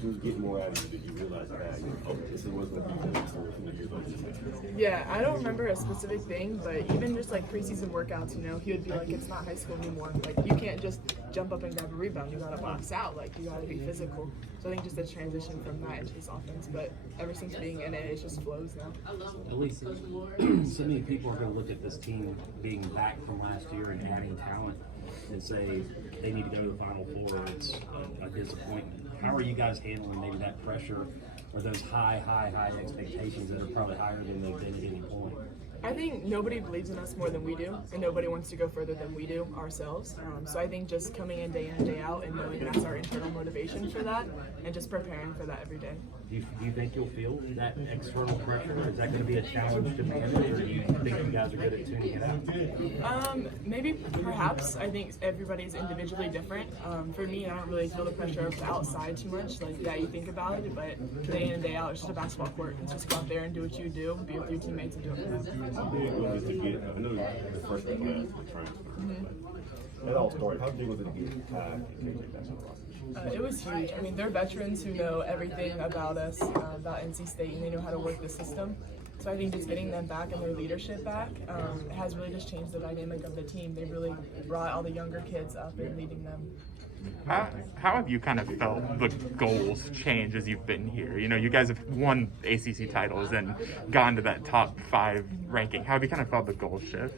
he was getting more out of you. Did you realize that? Oh, this wasn't going to be the years ago. Yeah, I don't remember a specific thing, but even just like preseason workouts, he would be like, it's not high school anymore. Like, you can't just jump up and grab a rebound. You gotta box out. Like, you gotta be physical. So I think just the transition from that into his offense. But ever since being in it just flows now. Elissa, so many people are going to look at this team being back from last year and adding talent and say they need to go to the Final Four. It's a disappointment. How are you guys handling maybe that pressure or those high expectations that are probably higher than they've been at any point? I think nobody believes in us more than we do, and nobody wants to go further than we do ourselves. So I think just coming in and day out and knowing that's our internal motivation for that, and just preparing for that every day. Do you think you'll feel that external pressure? Is that going to be a challenge to manage, or do you think you guys are good at tuning it out? Maybe, perhaps. I think everybody's individually different. For me, I don't really feel the pressure of the outside too much. Like, yeah, you think about it, but day in and day out, it's just a basketball court. It's just go out there and do what you do, be with your teammates, and do it for them. How big was it to get, I know the freshman class was transfer, but it all started. How big was it to get Ty and KJ back on the roster? It was huge. I mean, they're veterans who know everything about us, about NC State, and they know how to work the system. So I think just getting them back and their leadership back has really just changed the dynamic of the team. They really brought all the younger kids up and leading them. How have you kind of felt the goals change as you've been here? You guys have won ACC titles and gone to that top 5 ranking. How have you kind of felt the goals shift?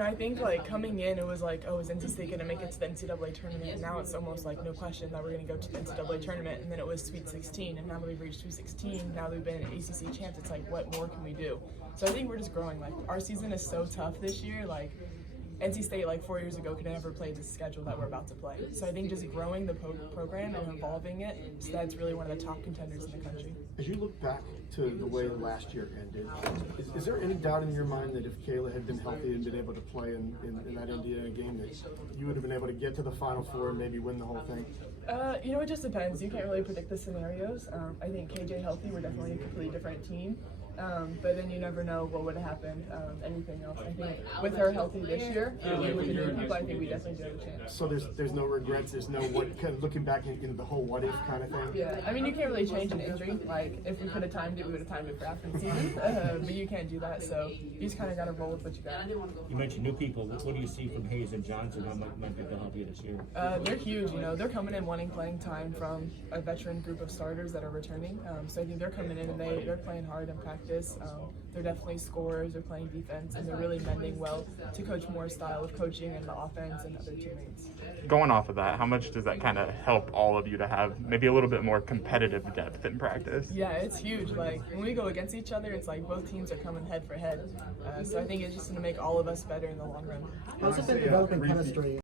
I think like coming in, it was like, oh, is NC State going to make it to the NCAA tournament? And now it's almost like no question that we're going to go to the NCAA tournament. And then it was Sweet 16, and now that we've reached Sweet 16, now we've been ACC champs. It's like, what more can we do? So I think we're just growing. Like, our season is so tough this year. Like, NC State, like 4 years ago, could have never played the schedule that we're about to play. So I think just growing the program and evolving it, so that's really one of the top contenders in the country. As you look back to the way last year ended, is there any doubt in your mind that if Kayla had been healthy and been able to play in that Indiana game, that you would have been able to get to the Final Four and maybe win the whole thing? It just depends. You can't really predict the scenarios. I think KJ healthy, we're definitely a completely different team. But then you never know what would have happened, anything else. I think with her healthy this year, with the new people, I think we definitely do have a chance. So there's no regrets, there's no what, kind of looking back into the whole what if kind of thing? Yeah, I mean, you can't really change an injury. Like, if we could have timed it, we would have timed it for after the season. But you can't do that, so you just kind of got to roll with what you got. You mentioned new people. What do you see from Hayes and Johnson that might be help you this year? They're huge. They're coming in wanting playing time from a veteran group of starters that are returning. So I think they're coming in and they're playing hard in practice. They're definitely scorers, they're playing defense, and they're really mending well to Coach Moore's style of coaching and the offense and other teammates. Going off of that, how much does that kind of help all of you to have maybe a little bit more competitive depth in practice? Yeah, it's huge. Like, when we go against each other, it's like both teams are coming head for head. So I think it's just going to make all of us better in the long run. How's it been developing chemistry